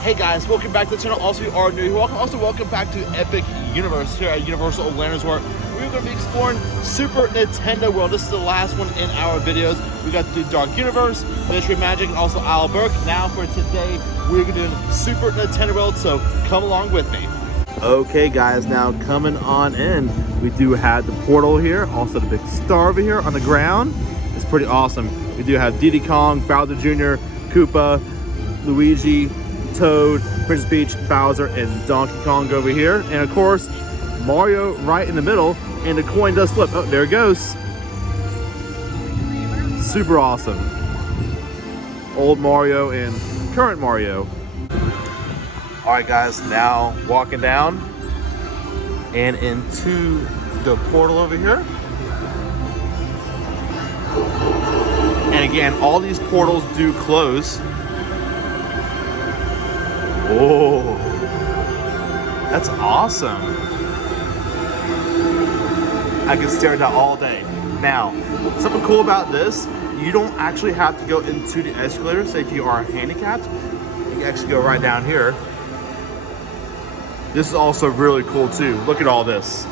Hey guys, welcome back to the channel. Also, if you are new, welcome back to Epic Universe here at Universal Orlando's, where we're going to be exploring Super Nintendo World. This is the last one in our videos. We got to do Dark Universe, Mystery Magic, and also Isle Burke. Now for today, we're going to do Super Nintendo World, so come along with me. Okay guys, now coming on in, we do have the portal here, also the big star over here on the ground. It's pretty awesome. We do have Diddy Kong, Bowser Jr., Koopa, Luigi, Toad, Princess Peach, Bowser, and Donkey Kong over here. And of course, Mario right in the middle, and the coin does flip. Oh, there it goes. Super awesome. Old Mario and current Mario. All right, guys, now walking down and into the portal over here. And again, all these portals do close. Oh, that's awesome. I can stare at that all day. Now, something cool about this, you don't actually have to go into the escalator. Say if you are handicapped, you can actually go right down here. This is also really cool too. Look at all this.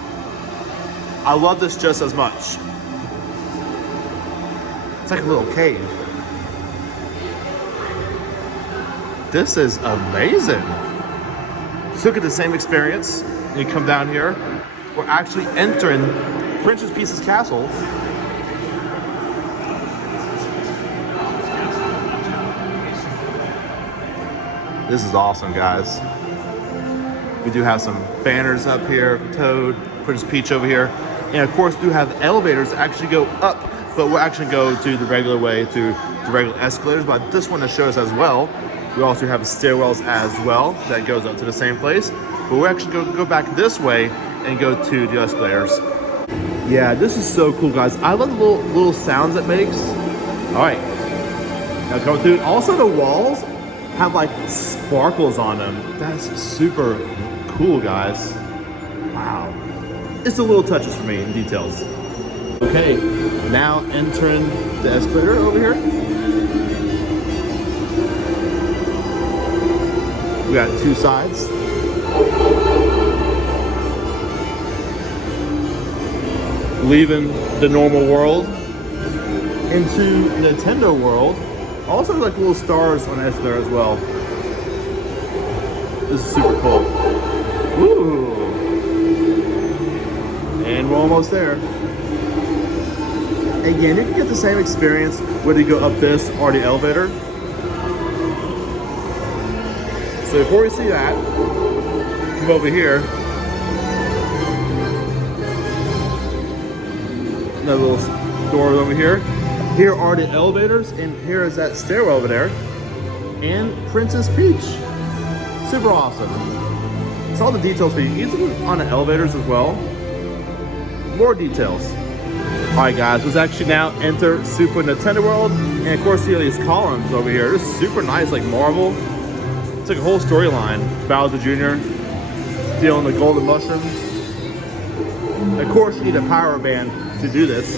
I love this just as much. It's like a little cave. This is amazing. So look at the same experience. You come down here. We're actually entering Princess Peach's castle. This is awesome, guys. We do have some banners up here for Toad, Princess Peach over here. And of course, we do have elevators that actually go up, but we'll actually go to the regular way through the regular escalators. But this one to show us as well. We also have stairwells as well that goes up to the same place. But we're actually going to go back this way and go to the escalators. Yeah, this is so cool, guys. I love the little sounds it makes. All right, now coming through. Also, the walls have like sparkles on them. That's super cool, guys. Wow. It's the little touches for me and details. Okay, now entering the escalator over here. We got two sides. Leaving the normal world into Nintendo World. Also like little stars on the escalator as well. This is super cool. Ooh. And we're almost there. Again, you can get the same experience whether you go up this or the elevator. So before we see that, come over here. Another little door over here. Here are the elevators, and here is that stairwell over there. And Princess Peach. Super awesome. It's all the details for you. Even on the elevators as well. More details. All right, guys, let's actually now enter Super Nintendo World. And of course, see all these columns over here. This is super nice, like marble. It's like a whole storyline. Bowser Jr. stealing the golden mushrooms. Of course, you need a power band to do this.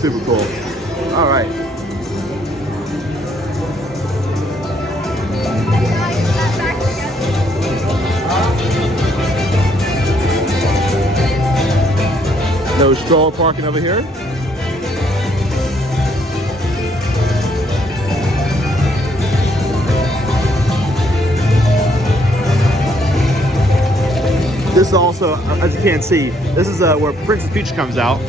Super cool. All right. No stroller parking over here. This is also, as you can't see, this is where Princess Peach comes out.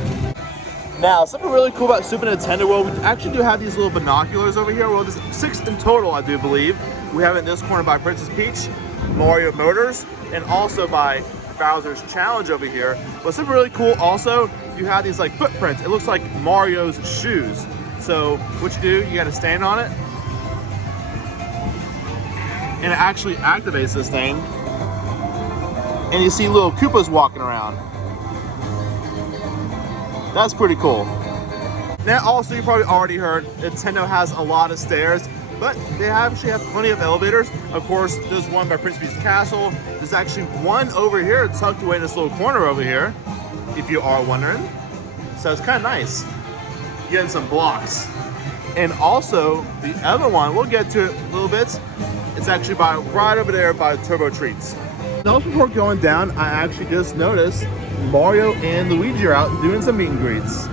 Now, something really cool about Super Nintendo World, we actually do have these little binoculars over here. Well, there's 6 in total, I do believe. We have it in this corner by Princess Peach, Mario Motors, and also by Bowser's Challenge over here. But something really cool also, you have these like footprints. It looks like Mario's shoes. So what you do, you gotta stand on it, and it actually activates this thing. And you see little Koopas walking around. That's pretty cool. Now also, you probably already heard, Nintendo has a lot of stairs, but they actually have plenty of elevators. Of course, there's one by Princess Peach's castle. There's actually one over here tucked away in this little corner over here, if you are wondering. So it's kind of nice. Getting some blocks. And also, the other one, we'll get to it a little bit. It's actually right over there by Turbo Treats. Now, before going down, I actually just noticed Mario and Luigi are out doing some meet and greets.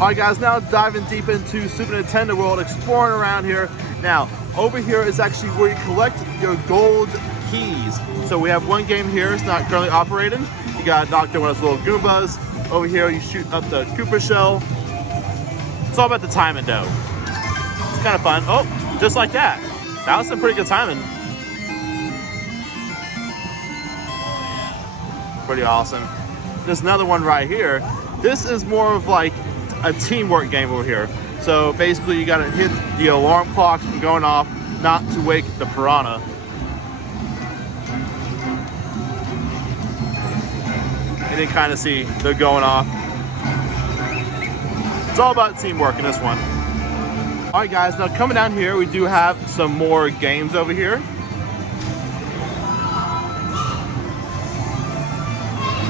All right, guys, now diving deep into Super Nintendo World, exploring around here. Now, over here is actually where you collect your gold keys. So we have one game here, it's not currently operating. You gotta knock down one of those little Goombas. Over here, you shoot up the Koopa shell. It's all about the timing, though. It's kind of fun. Oh, just like that. That was some pretty good timing. Pretty awesome. There's another one right here. This is more of like a teamwork game over here. So basically you gotta hit the alarm clocks from going off not to wake the piranha. And you kind of see they're going off. It's all about teamwork in this one. All right, guys, now coming down here, we do have some more games over here.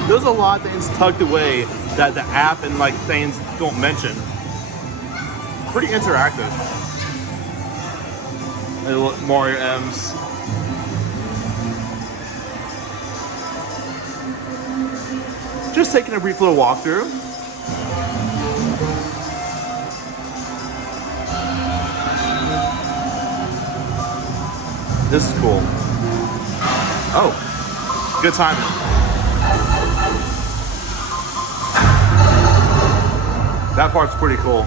There's a lot of things tucked away that the app and like things don't mention. Pretty interactive. Little Mario M's. Just taking a brief little walkthrough. This is cool. Oh, good timing. That part's pretty cool.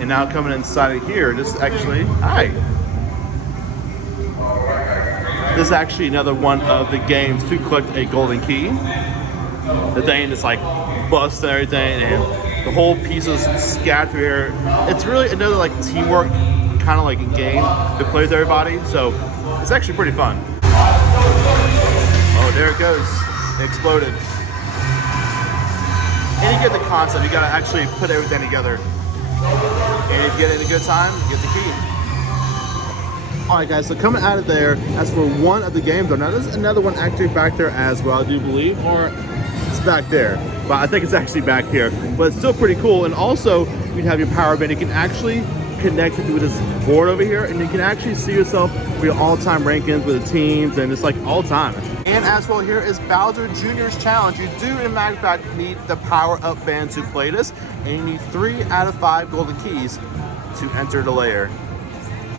And now coming inside of here, this is actually, hi. This is actually another one of the games to collect a golden key. The thing is like bust and everything, and the whole piece is scattered through here. It's really another like teamwork kind of like a game to play with everybody, so it's actually pretty fun. Oh, there it goes. It exploded. And you get the concept, you gotta actually put everything together. And if you get it in a good time, you get the key. Alright guys, so coming out of there, as for one of the games, now there's another one actually back there as well, I do believe, or it's back there. But I think it's actually back here. But it's still pretty cool. And also, you have your power band. You can actually connect it with this board over here, and you can actually see yourself with your all-time rankings with the teams, and it's like all-time. And as well, here is Bowser Jr.'s challenge. You do, in fact, need the power-up band to play this, and you need 3 out of 5 golden keys to enter the layer.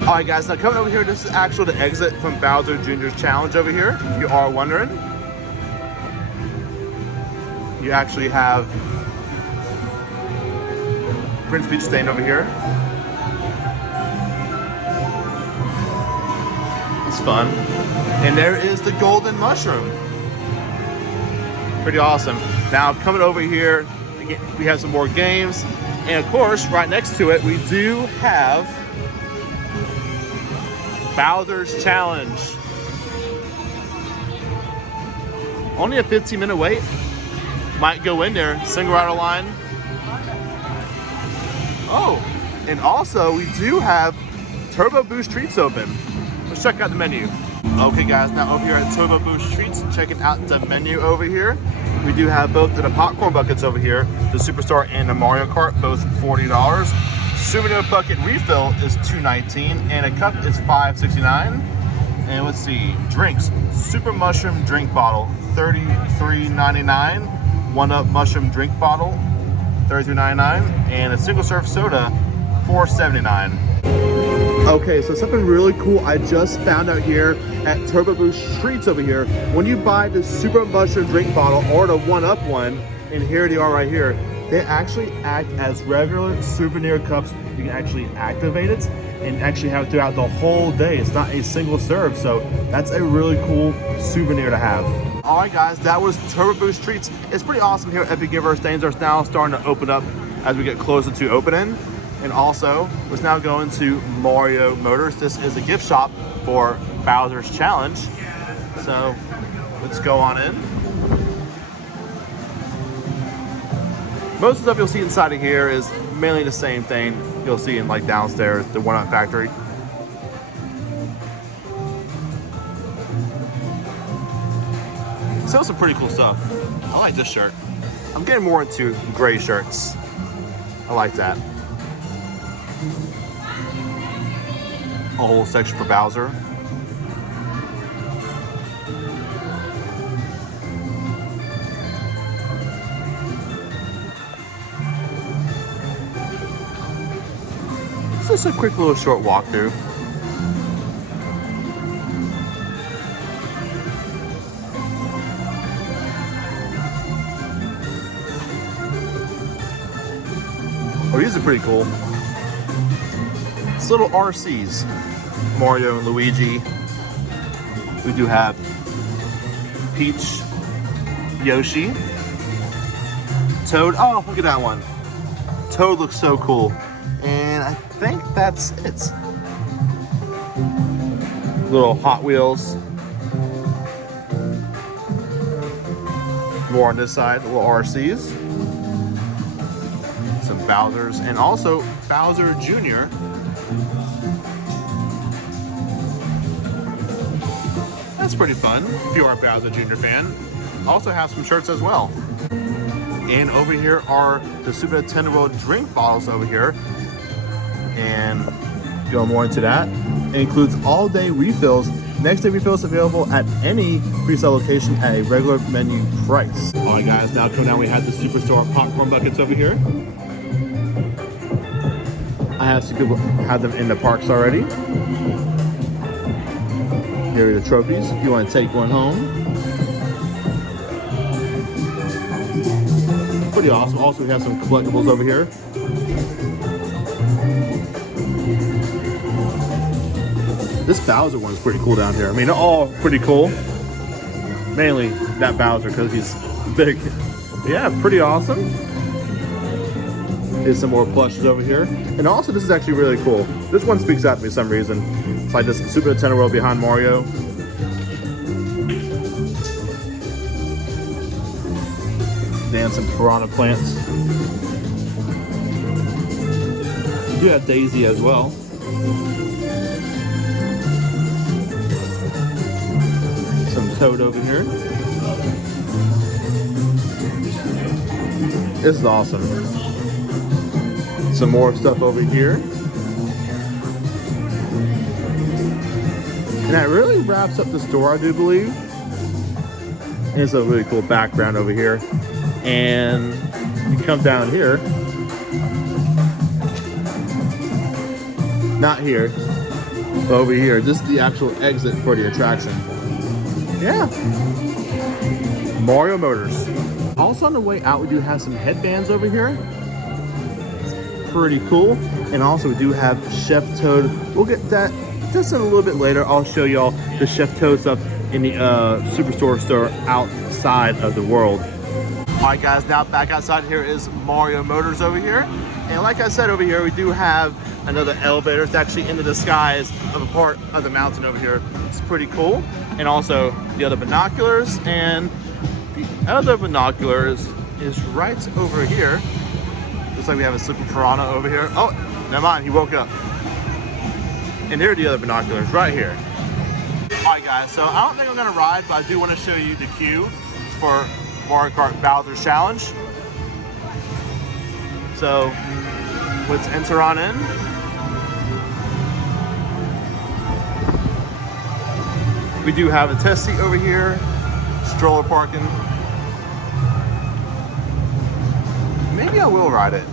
All right, guys, now coming over here, this is actually the exit from Bowser Jr.'s challenge over here, if you are wondering. You actually have Prince Peach staying over here. It's fun. And there is the golden mushroom. Pretty awesome. Now coming over here, again, we have some more games. And of course, right next to it, we do have Bowser's Challenge. Only a 15-minute wait. Might go in there, single rider line. Oh, and also we do have Turbo Boost Treats open. Let's check out the menu. Okay guys, now over here at Turbo Boost Treats, checking out the menu over here. We do have both of the popcorn buckets over here, the Superstar and the Mario Kart, both $40. Souvenir bucket refill is $2.19, and a cup is $5.69. And let's see, drinks, Super Mushroom drink bottle, $33.99. 1-Up mushroom drink bottle, $33.99, and a single serve soda, $4.79. Okay, so something really cool I just found out here at Turbo Boost Treats over here. When you buy the Super Mushroom drink bottle or the 1-Up one, and here they are right here, they actually act as regular souvenir cups. You can actually activate it and actually have it throughout the whole day. It's not a single serve, so that's a really cool souvenir to have. All right, guys, that was Turbo Boost Treats. It's pretty awesome here at Epic Universe. Things are now starting to open up as we get closer to opening. And also, let's now go into Mario Motors. This is a gift shop for Bowser's Challenge. So let's go on in. Most of the stuff you'll see inside of here is mainly the same thing you'll see in like downstairs, the 1-Up factory. Still some pretty cool stuff. I like this shirt. I'm getting more into gray shirts. I like that. A whole section for Bowser. It's just a quick little short walkthrough. Oh, these are pretty cool. It's little RCs. Mario and Luigi. We do have Peach, Yoshi, Toad. Oh, look at that one. Toad looks so cool. And I think that's it. Little Hot Wheels. More on this side, little RCs. Some Bowsers, and also Bowser Jr. That's pretty fun if you are a Bowser Jr. fan. Also have some shirts as well. And over here are the Super Nintendo World drink bottles over here. And go more into that. It includes all-day refills. Next day refills available at any presale location at a regular menu price. All right, guys, now come down. We have the Superstore popcorn buckets over here. I have some people have them in the parks already. Here are the trophies if you want to take one home. Pretty awesome. Also, we have some collectibles over here. This Bowser one is pretty cool down here. I mean, they're all pretty cool. Mainly that Bowser because he's big. Yeah, pretty awesome. Here's some more plushes over here. And also, this is actually really cool. This one speaks out to me for some reason. It's like this Super Nintendo World behind Mario. And some piranha plants. You do have Daisy as well. Some Toad over here. This is awesome. Some more stuff over here. And that really wraps up the store, I do believe. And it's a really cool background over here. And you come down here. Not here, but over here. This is the actual exit for the attraction. Yeah. Mario Motors. Also on the way out, we do have some headbands over here. Pretty cool. And also we do have Chef Toad. We'll get that just a little bit later. I'll show y'all the Chef Toad stuff in the Superstore store outside of the world. All right, guys, now back outside here is Mario Motors over here. And like I said, over here we do have another elevator. It's actually in the disguise of a part of the mountain over here. It's pretty cool. And also the other binoculars, and the other binoculars is right over here. Looks like we have a Super Piranha over here. Oh, never mind, he woke up. And there are the other binoculars right here. All right, guys, so I don't think I'm gonna ride, but I do want to show you the queue for Mario Kart Bowser's Challenge. So let's enter on in. We do have a test seat over here, stroller parking. Maybe I will ride it.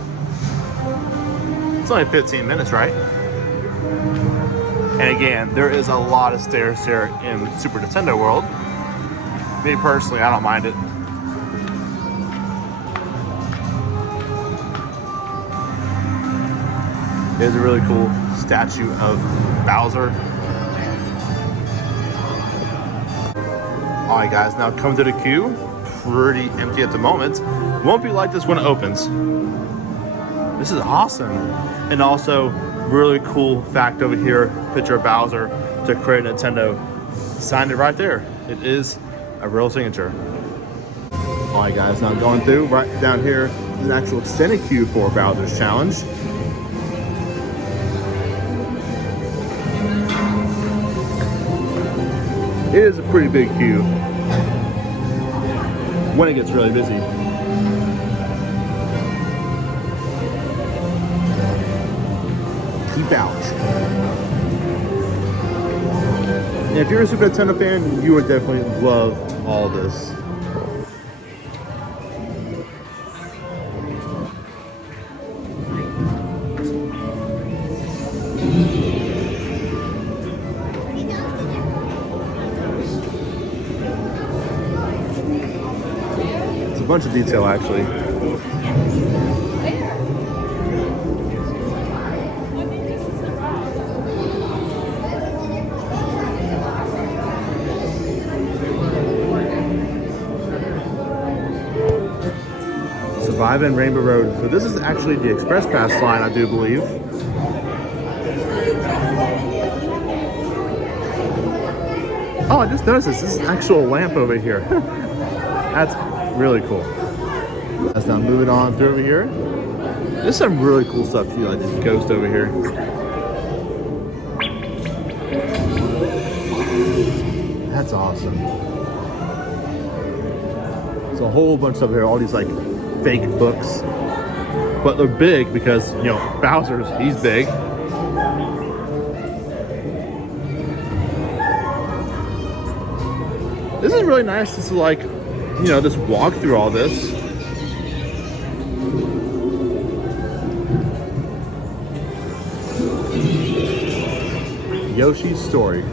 It's only 15 minutes, right? And again, there is a lot of stairs here in Super Nintendo World. Me personally, I don't mind it. There's a really cool statue of Bowser. All right, guys, now come to the queue. Pretty empty at the moment. Won't be like this when it opens. This is awesome. And also, really cool fact over here, picture of Bowser to create Nintendo. Signed it right there. It is a real signature. All right, guys, now going through, right down here is an actual extended queue for Bowser's Challenge. It is a pretty big queue when it gets really busy. cheap out. And if you're a Super Nintendo fan, you would definitely love all this. It's a bunch of detail, actually. Surviving Rainbow Road. So this is actually the Express Pass line, I do believe. Oh, I just noticed this. This is an actual lamp over here. That's really cool. That's now moving on through over here. There's some really cool stuff too, like this ghost over here. That's awesome. There's a whole bunch of stuff here, all these like fake books. But they're big because, you know, Bowser's, he's big. This is really nice just to like, you know, just walk through all this. Yoshi's Story.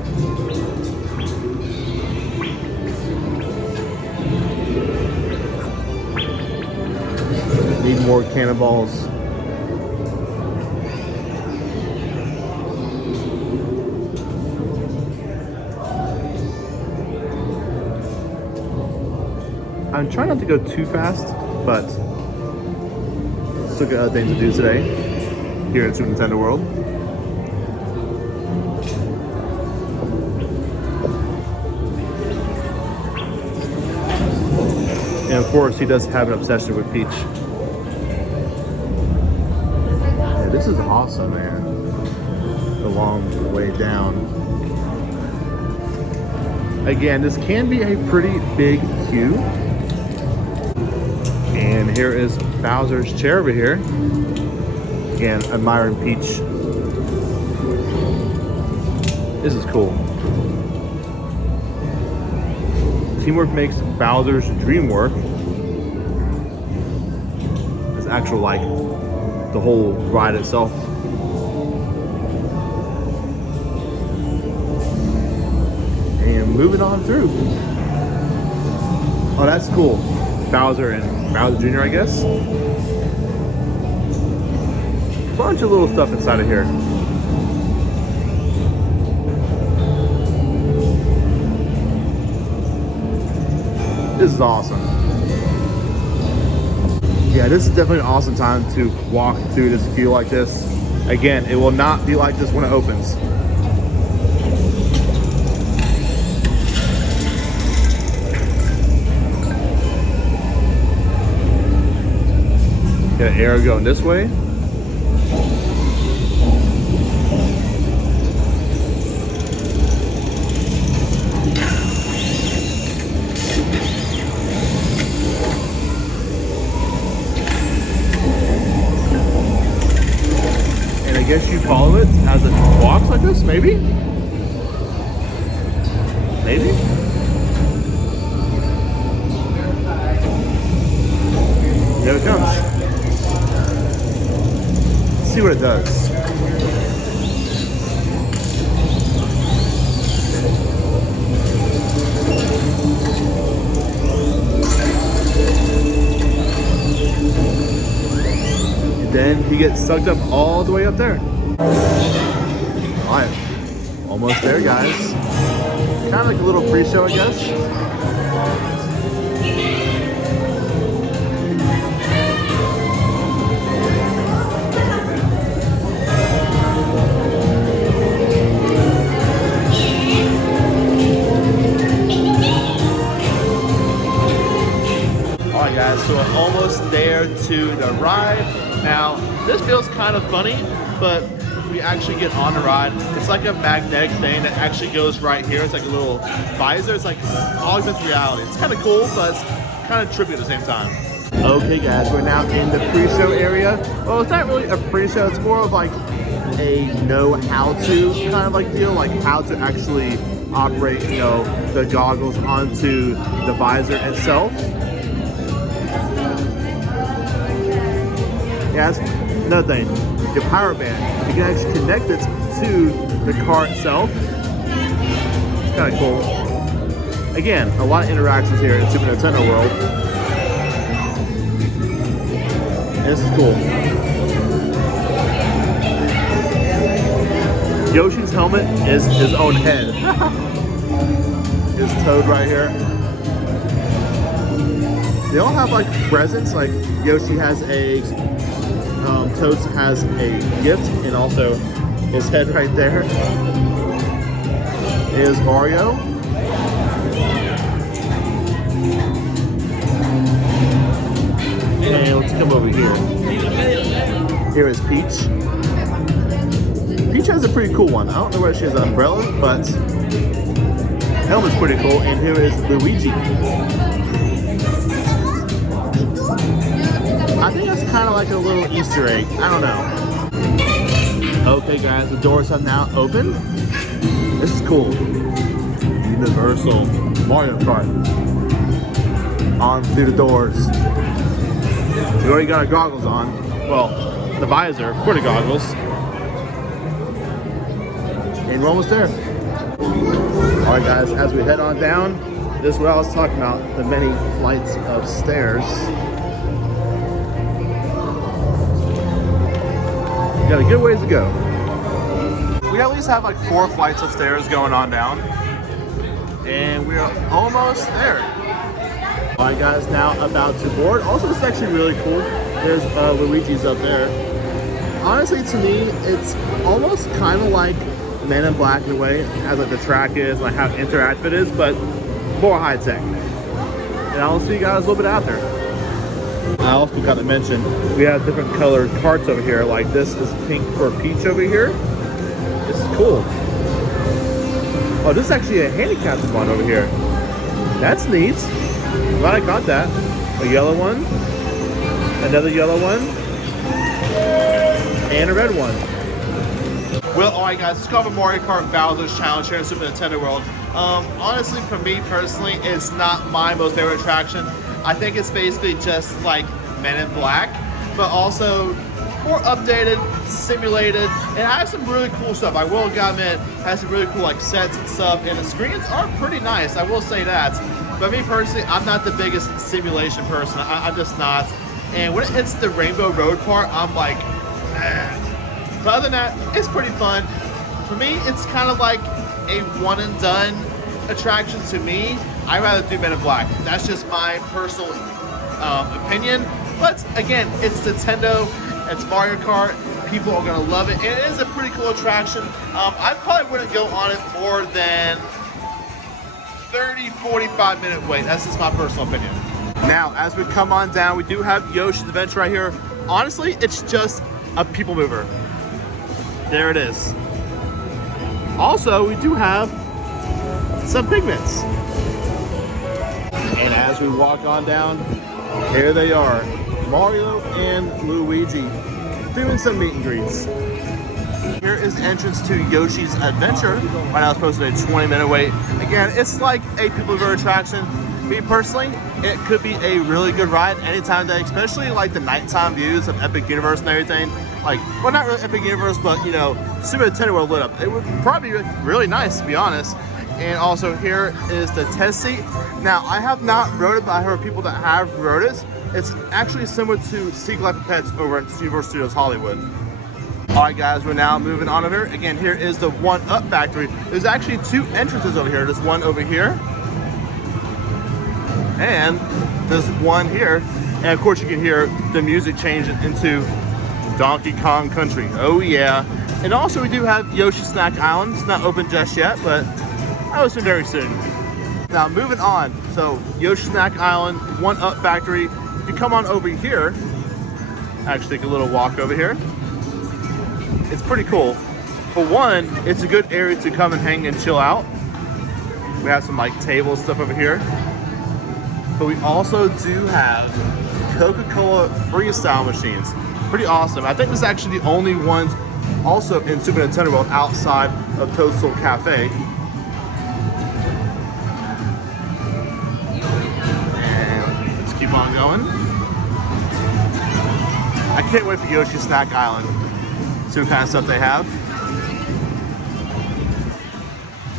Need more cannonballs. I'm trying not to go too fast, but still got other things to do today here at Super Nintendo World. And of course, he does have an obsession with Peach. Yeah, this is awesome, man. The long way down. Again, this can be a pretty big queue. And here is Bowser's chair over here. Again, admiring Peach. This is cool. Teamwork makes Bowser's dream work. It's actual, like, the whole ride itself. And moving on through. Oh, that's cool. Bowser and Bowser Jr., I guess. Bunch of little stuff inside of here. This is awesome. Yeah, this is definitely an awesome time to walk through this queue like this. Again, it will not be like this when it opens. Got an arrow going this way. And I guess you follow it as it walks like this, maybe? Maybe? Here it comes. See what it does. And then he gets sucked up all the way up there. Alright, almost there, guys. Kind of like a little pre-show, I guess. Guys, so we're almost there to the ride. Now, this feels kind of funny, but we actually get on the ride. It's like a magnetic thing that actually goes right here. It's like a little visor. It's like augmented reality. It's kind of cool, but it's kind of trippy at the same time. Okay, guys, we're now in the pre-show area. Well, it's not really a pre-show. It's more of like a know how to kind of like deal, like how to actually operate, you know, the goggles onto the visor itself. Yeah, that's another thing. Your power band, you can actually connect it to the car itself. It's kind of cool. Again, a lot of interactions here in Super Nintendo World. And this is cool. Yoshi's helmet is his own head. His Toad right here. They all have like presents, like Yoshi has a, Toad has a gift, and also his head right there is Mario. And let's come over here. Here is Peach. Peach has a pretty cool one. I don't know where she has an umbrella, but helmet's pretty cool. And here is Luigi. I think that's kind of like a little Easter egg. I don't know. Okay guys, the doors are now open. This is cool. Universal Mario Kart. On through the doors. We already got our goggles on. Well, the visor for the goggles. And we're almost there. Alright guys, as we head on down, this is what I was talking about, the many flights of stairs. We got a good ways to go. We at least have like 4 flights of stairs going on down. And we are almost there. Alright guys, now about to board. Also, this is actually really cool. There's Luigi's up there. Honestly, to me, it's almost kind of like Men in Black in a way, as like the track is, like how interactive it is, but more high tech. And I'll see you guys a little bit after. I also forgot to mention, we have different colored carts over here. Like this is pink for Peach over here. This is cool. Oh, this is actually a handicapped one over here. That's neat. Glad I got that. A yellow one, another yellow one, and a red one. Well, alright guys, let's go over Mario Kart Bowser's Challenge here in Super Nintendo World. Honestly, for me personally, it's not my most favorite attraction. I think it's basically just like Men in Black, but also more updated, simulated, and has some really cool stuff. I will admit, has some really cool like sets and stuff, and the screens are pretty nice, I will say that. But me personally, I'm not the biggest simulation person. I'm just not. And when it hits the Rainbow Road part, I'm like, eh. But other than that, it's pretty fun. For me, it's kind of like a one and done attraction to me. I'd rather do Men in Black. That's just my personal opinion. But again, it's Nintendo, it's Mario Kart. People are gonna love it. And it is a pretty cool attraction. I probably wouldn't go on it more than 30-45 minute wait. That's just my personal opinion. Now, as we come on down, we do have Yoshi's Adventure right here. Honestly, it's just a people mover. There it is. Also, we do have some pigments. And as we walk on down, here they are, Mario and Luigi, doing some meet and greets. Here is the entrance to Yoshi's Adventure. Right now it's posted a 20-minute wait. Again, it's like a people mover attraction. Me personally, it could be a really good ride anytime of day, especially like the nighttime views of Epic Universe and everything. Like, well, not really Epic Universe, but you know, Super Nintendo World lit up. It would probably be really nice, to be honest. And also here is the test seat. Now, I have not rode it, but I heard people that have rode it. It's actually similar to Secret Life of Pets over at Universal Studios Hollywood. All right, guys, we're now moving on over. Again, here is the 1-Up Factory. There's actually 2 entrances over here. There's one over here, and there's one here. And of course, you can hear the music change into Donkey Kong Country. Oh yeah. And also we do have Yoshi Snack Island. It's not open just yet, but I'll open very soon. Now moving on. So Yoshi Snack Island, 1-Up Factory. If you come on over here, actually take a little walk over here. It's pretty cool. For one, it's a good area to come and hang and chill out. We have some like table stuff over here. But we also do have Coca-Cola freestyle machines. Pretty awesome. I think this is actually the only ones also in Super Nintendo World outside of Toadstool Cafe. And let's keep on going. I can't wait for Yoshi's Snack Island. See what kind of stuff they have.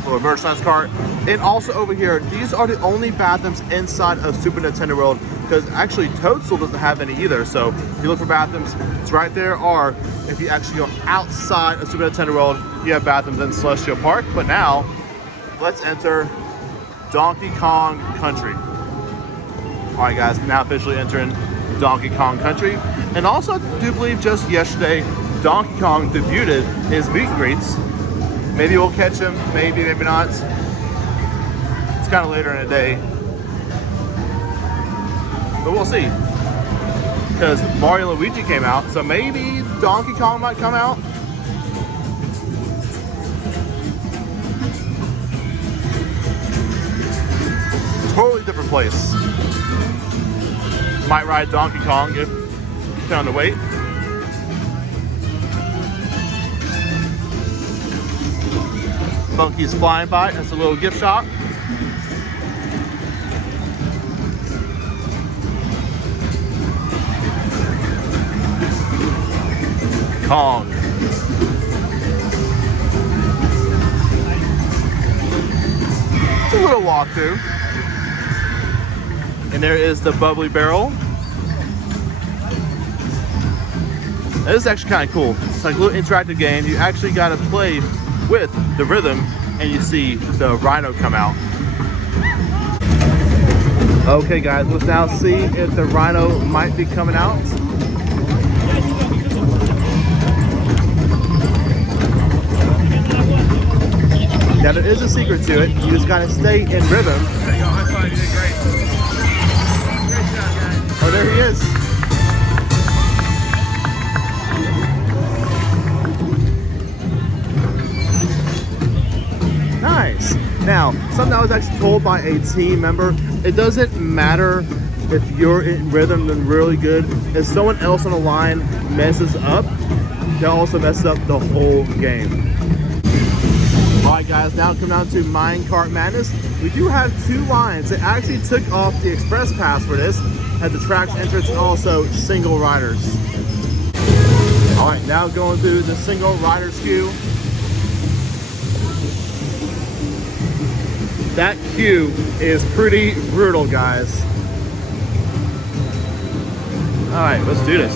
Little merchandise cart. And also over here, these are the only bathrooms inside of Super Nintendo World, because actually Toadstool doesn't have any either. So if you look for bathrooms, it's right there. Or if you actually go outside of Super Nintendo World, you have bathrooms in Celestial Park. But now, let's enter Donkey Kong Country. All right, guys, now officially entering Donkey Kong Country. And also, I do believe just yesterday, Donkey Kong debuted his meet and greets. Maybe we'll catch him, maybe not. It's kind of later in the day. But we'll see. Because Mario and Luigi came out, so maybe Donkey Kong might come out. Totally different place. Might ride Donkey Kong if you found a wait. Monkey's Flying By. That's a little gift shop. Kong. It's a little walkthrough. And there is the Bubbly Barrel. This is actually kind of cool. It's like a little interactive game. You actually got to play with the rhythm, and you see the rhino come out. Okay, guys, let's now see if the rhino might be coming out. Now there is a secret to it. You just gotta stay in rhythm. There you go, high five, you did great. Great job, guys. Oh, there he is. Nice. Now, something I was actually told by a team member, it doesn't matter if you're in rhythm and really good. If someone else on the line messes up, they'll also mess up the whole game. Alright guys, now come down to Minecart Madness. We do have two lines. They actually took off the express pass for this, at the track's entrance, and also single riders. Alright, now going through the single riders queue. That queue is pretty brutal, guys. Alright, let's do this.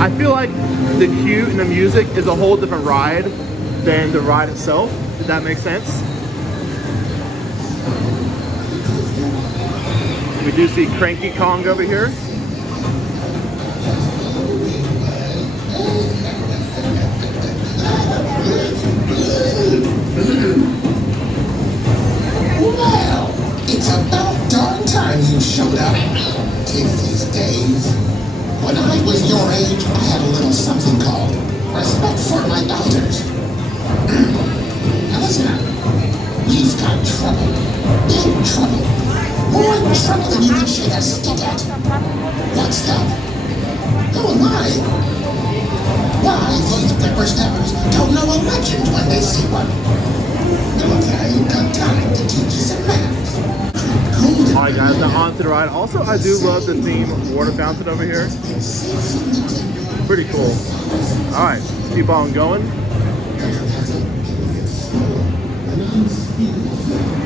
I feel like the queue and the music is a whole different ride than the ride itself, if that makes sense. We do see Cranky Kong over here. Well, it's about darn time you showed up. These days. When I was your age, I had a little something called respect for my elders. Now listen up. We've got trouble. Big trouble. More trouble than you can shake a stick at. What's that? Who am I? Why, these whippersnappers don't know a legend when they see one. Okay, you've got time to teach you some manners. Alright guys, now on to the ride. Also, I do love the theme water fountain over here. Pretty cool. Alright, keep on going.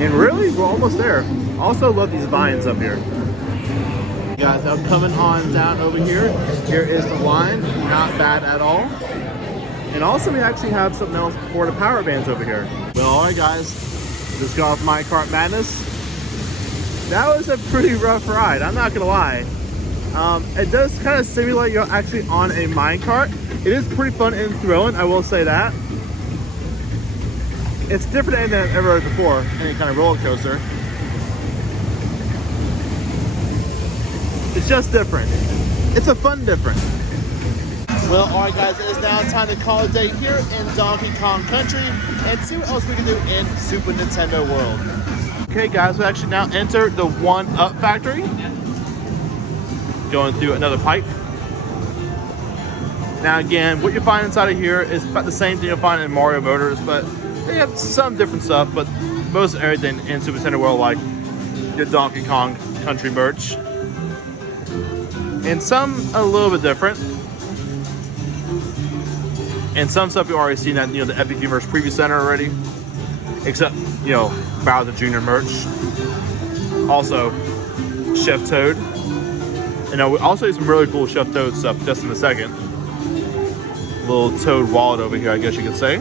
And really, we're almost there. Also love these vines up here. Guys, now coming on down over here. Here is the line. Not bad at all. And also we actually have something else for the power bands over here. Well, alright guys, just got off Minecart Madness. That was a pretty rough ride, I'm not gonna lie. It does kind of simulate you're actually on a minecart. It is pretty fun and thrilling, I will say that. It's different than I've ever heard before, any kind of roller coaster. It's just different. It's a fun different. Well, alright guys, it is now time to call it a day here in Donkey Kong Country and see what else we can do in Super Nintendo World. Okay guys, we actually now enter the 1-Up Factory. going through another pipe. Now again, what you find inside of here is about the same thing you'll find in Mario Motors, but they have some different stuff, but most everything in Super Nintendo World, like your Donkey Kong Country merch. And some a little bit different. And some stuff you already seen at, you know, the Epic Universe Preview Center already. Except, you know, Bowser Jr. merch. Also, Chef Toad. And I'll also do some really cool Chef Toad stuff just in a second. Little Toad wallet over here, I guess you could say.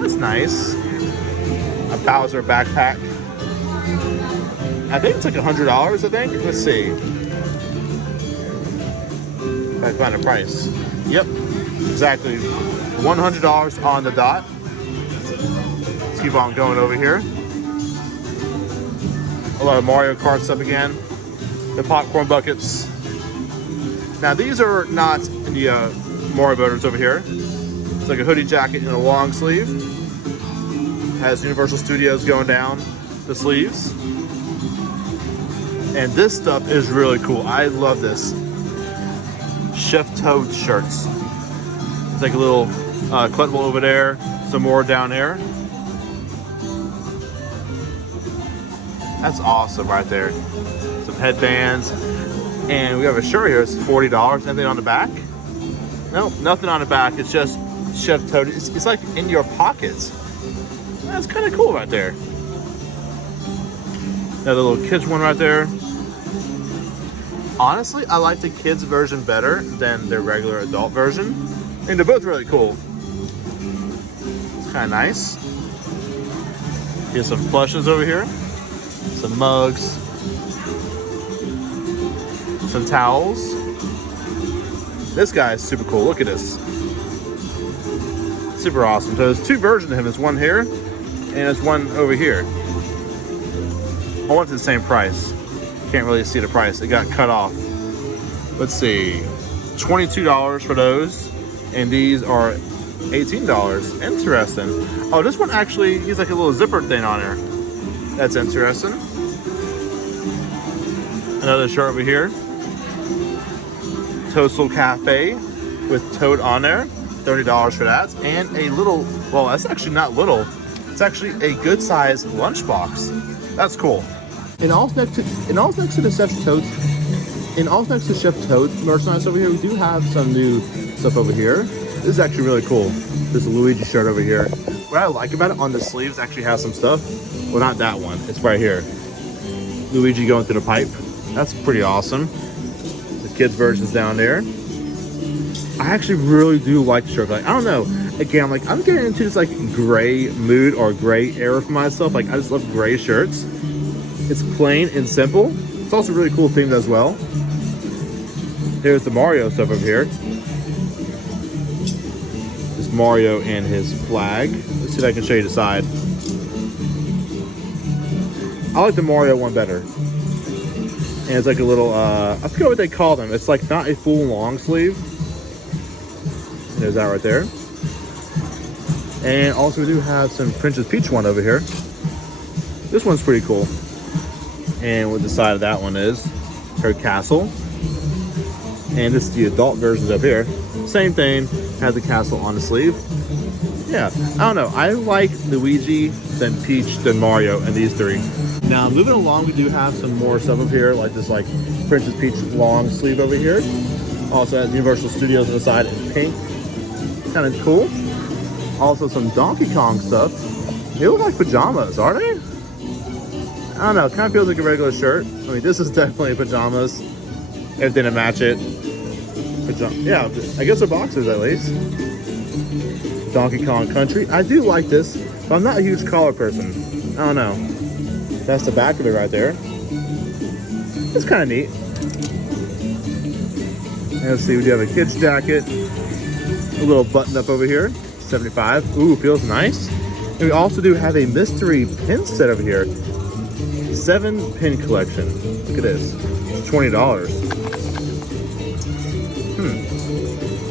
That's nice. A Bowser backpack. I think it's like $100, I think. Let's see. If I find a price. Yep. Exactly. $100 on the dot. Let's keep on going over here. A lot of Mario Kart stuff again. The popcorn buckets. Now these are not in the Mario Motors over here. It's like a hoodie jacket and a long sleeve. Has Universal Studios going down the sleeves. And this stuff is really cool. I love this. Chef Toad shirts. It's like a little collectible over there. Some more down there. That's awesome right there. Some headbands. And we have a shirt here. It's $40. Anything on the back? Nope, nothing on the back. It's just Chef Toad. It's like in your pockets. That's kind of cool right there. Another little kids one right there. Honestly, I like the kids version better than the regular adult version. And they're both really cool. It's kind of nice. Here's some plushes over here. Some mugs. Some towels. This guy is super cool. Look at this. Super awesome. So there's two versions of him. There's one here and there's one over here. I want the same price. Can't really see the price. It got cut off. Let's see. $22 for those. And these are $18. Interesting. Oh, this one actually, he's like a little zipper thing on there. That's interesting. Another shirt over here. Toadstool Cafe with Toad on there. $30 for that. And a little, well, that's actually not little. It's actually a good sized lunchbox. That's cool. And also next to the Chef Toad, Chef Toad merchandise over here, we do have some new stuff over here. This is actually really cool. This Luigi shirt over here. What I like about it, on the sleeves actually has some stuff. Well, not that one. It's right here. Luigi going through the pipe. That's pretty awesome. The kids version's down there. I actually really do like the shirt. Like, I don't know. Again, I'm getting into this like gray mood or gray era for myself. Like, I just love gray shirts. It's plain and simple. It's also really cool themed as well. Here's the Mario stuff over here. This Mario and his flag. Let's see if I can show you the side. I like the Mario one better. And it's like a little, I forget what they call them. It's like not a full long sleeve. There's that right there. And also we do have some Princess Peach one over here. This one's pretty cool. And what the side of that one is her castle. And this is the adult versions up here. Same thing, has the castle on the sleeve. Yeah, I don't know. I like Luigi, then Peach, then Mario, and these three. Now, moving along, we do have some more stuff up here, like this like Princess Peach long sleeve over here. Also has Universal Studios on the side in pink. Kind of cool. Also some Donkey Kong stuff. They look like pajamas, are they? I don't know, it kind of feels like a regular shirt. I mean, this is definitely pajamas. Everything to match it. Yeah, I guess they're boxers at least. Donkey Kong Country. I do like this, but I'm not a huge collar person. I don't know. That's the back of it right there. It's kind of neat. And let's see, we do have a kid's jacket. A little button up over here. $75. Ooh, feels nice. And we also do have a mystery pin set over here. 7-pin collection. Look at this. It's $20.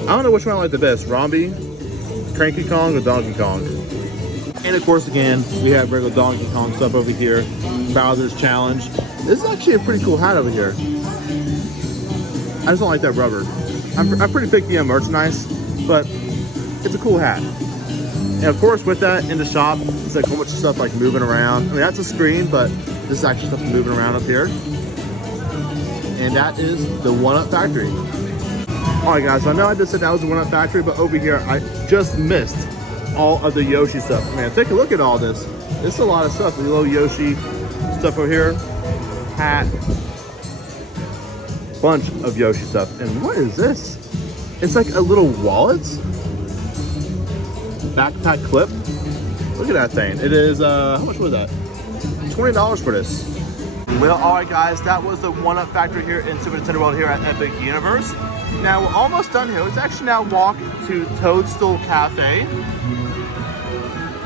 I don't know which one I like the best. Romby, Cranky Kong, or Donkey Kong. And of course, again, we have regular Donkey Kong stuff over here. Bowser's Challenge. This is actually a pretty cool hat over here. I just don't like that rubber. I'm pretty picky on merchandise, but it's a cool hat. And of course, with that in the shop, it's like a whole bunch of stuff like moving around. I mean, that's a screen, but this is actually stuff moving around up here. And that is the One Up Factory. All right, guys, so I know I just said that was the One Up Factory, but over here, I just missed all of the Yoshi stuff. Man, take a look at all this. This is a lot of stuff. The little Yoshi stuff over here, hat, bunch of Yoshi stuff. And what is this? It's like a little wallet, backpack clip. Look at that thing. It is, how much was that? $20 for this. Well, all right, guys, that was the One Up Factory here in Super Nintendo World here at Epic Universe. Now, we're almost done here. Let's actually now walk to Toadstool Cafe.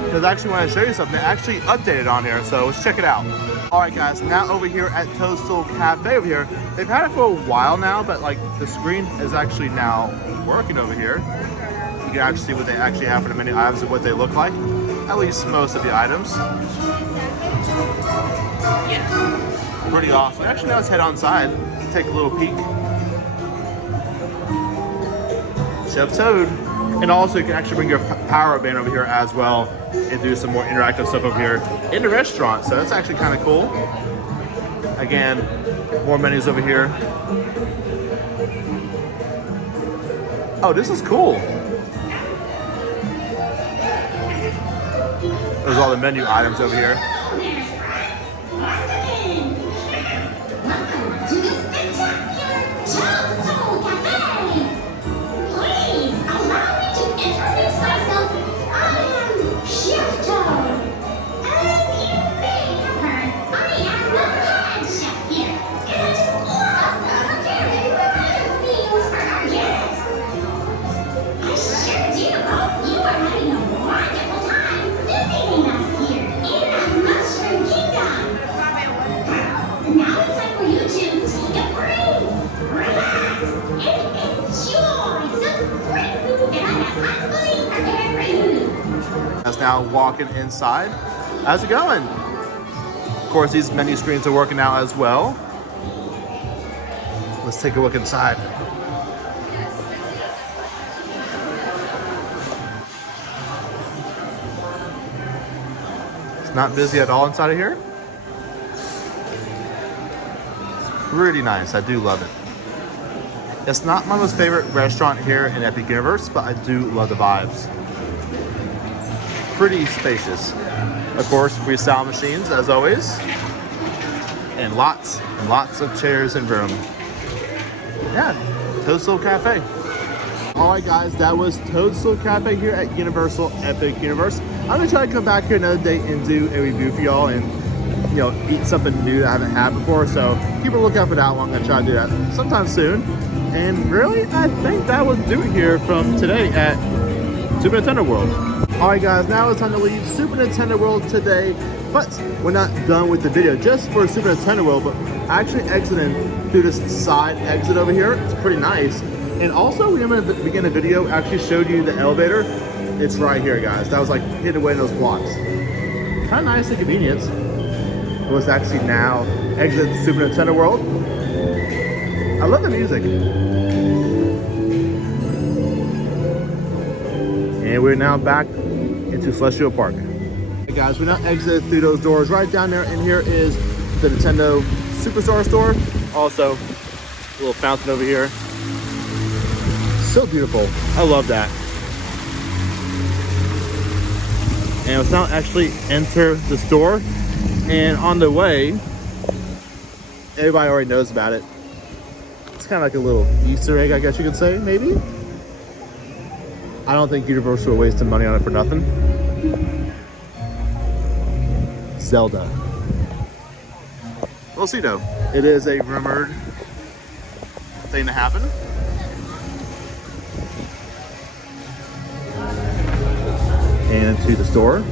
Because I actually want to show you something. They actually updated on here, so let's check it out. All right, guys, now over here at Toadstool Cafe over here, they've had it for a while now, but like the screen is actually now working over here. You can actually see what they actually have for the menu items and what they look like. At least most of the items. Pretty awesome. Actually, now let's head inside and take a little peek. Chef Toad. And also, you can actually bring your power band over here as well and do some more interactive stuff over here in the restaurant. So that's actually kind of cool. Again, more menus over here. Oh, this is cool. There's all the menu items over here. To the spectacular Toadstool Cafe! Please allow me to introduce myself. I am Chef Toad. As you may have heard, I am the head chef here, and I just love preparing the meals for our guests. I sure do hope you are having a wonderful time visiting us here in the Mushroom Kingdom. Now it's time for you to take a break, relax, and enjoy some great food that I have absolutely prepared for you. That's now walking inside. How's it going? Of course, these menu screens are working out as well. Let's take a look inside. It's not busy at all inside of here. Pretty nice. I do love it. It's not my most favorite restaurant here in Epic Universe, but I do love the vibes. Pretty spacious. Of course, freestyle machines as always, and lots of chairs and room. Yeah, Toadstool Cafe. All right, guys, that was Toadstool Cafe here at Universal Epic Universe. I'm gonna try to come back here another day and do a review for y'all and eat something new that I haven't had before. So keep a lookout for that one. I'm gonna try to do that sometime soon. And really, I think that will do it here from today at Super Nintendo World. All right, guys, now it's time to leave Super Nintendo World today, but we're not done with the video just for Super Nintendo World, but actually exiting through this side exit over here. It's pretty nice. And also, when I'm gonna begin the video, I actually showed you the elevator. It's right here, guys. That was like hidden away in those blocks. Kind of nice and convenient. It was actually now exit Super Nintendo World. I love the music. And we're now back into Celestial Park. Hey guys, we now exited through those doors right down there, and here is the Nintendo Superstar store. Also, a little fountain over here. So beautiful. I love that. And let's now actually enter the store. And on the way, everybody already knows about it. It's kind of like a little Easter egg, I guess you could say, maybe. I don't think Universal are wasting money on it for nothing. Zelda. We'll see though. It is a rumored thing to happen. And into the store.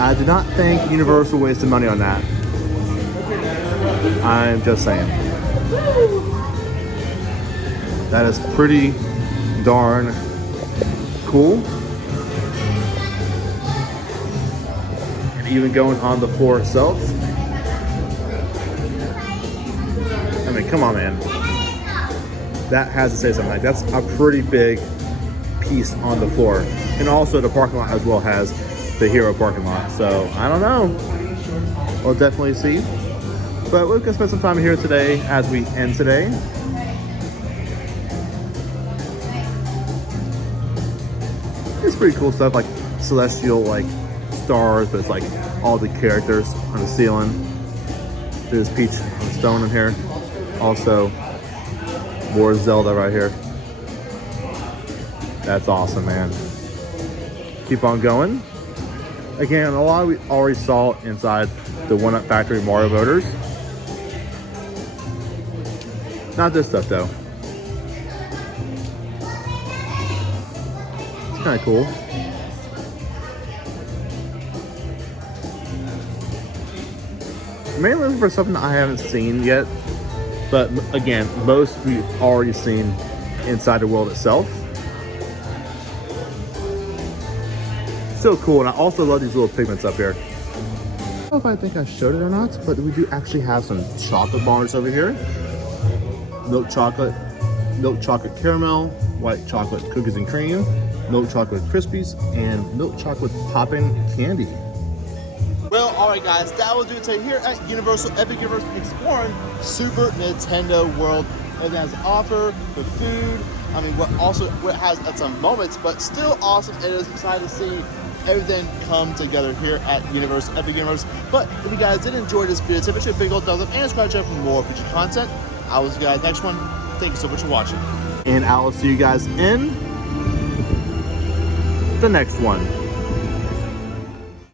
I do not think Universal wasted money on that. I'm just saying. That is pretty darn cool. And even going on the floor itself. come on, man. That has to say something. Like, that's a pretty big piece on the floor. And also the parking lot as well has the Hero parking lot. So I don't know. We'll definitely see. But we're gonna spend some time here today as we end today. It's pretty cool stuff, like celestial like stars, but it's like all the characters on the ceiling. There's Peach on stone in here. Also, more Zelda right here. That's awesome, man. Keep on going. Again, a lot we already saw inside the One-Up Factory Mario Voters. Not this stuff though. It's kind of cool. Mainly looking for something I haven't seen yet, but again, most we've already seen inside the world itself. So cool, and I also love these little pigments up here. I don't know if I think I showed it or not, but we do actually have some chocolate bars over here. Milk chocolate caramel, white chocolate cookies and cream, milk chocolate crispies, and milk chocolate popping candy. Well, alright guys, that will do it today here at Universal Epic Universe exploring Super Nintendo World. Everything has to offer, the food, I mean, what it has at some moments, but still awesome. It is exciting to see everything come together here at Universal Epic Universe. But if you guys did enjoy this video, tip it a big old thumbs up and subscribe to for more future content. I will see you guys next one. Thank you so much for watching. And I will see you guys in the next one.